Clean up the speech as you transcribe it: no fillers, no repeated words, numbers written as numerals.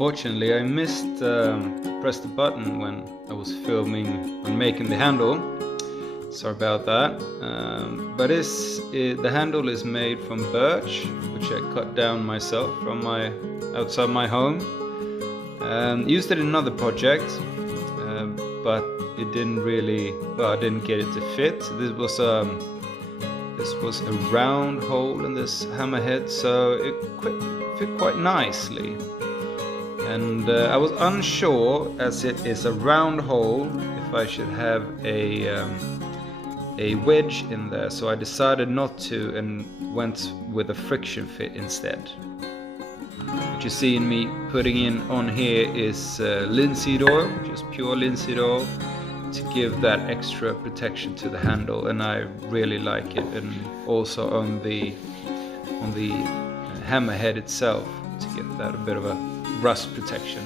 Unfortunately, I missed press the button when I was filming and making the handle. Sorry about that. But the handle is made from birch, which I cut down myself from outside my home. Used it in another project, but it didn't really. Well, I didn't get it to fit. This was a round hole in this hammerhead, so it fit quite nicely. And I was unsure, as it is a round hole, if I should have a wedge in there, so I decided not to and went with a friction fit instead. What you see in me putting in on here is linseed oil, just pure linseed oil, to give that extra protection to the handle, and I really like it, and also on the hammerhead itself to get that a bit of a rust protection.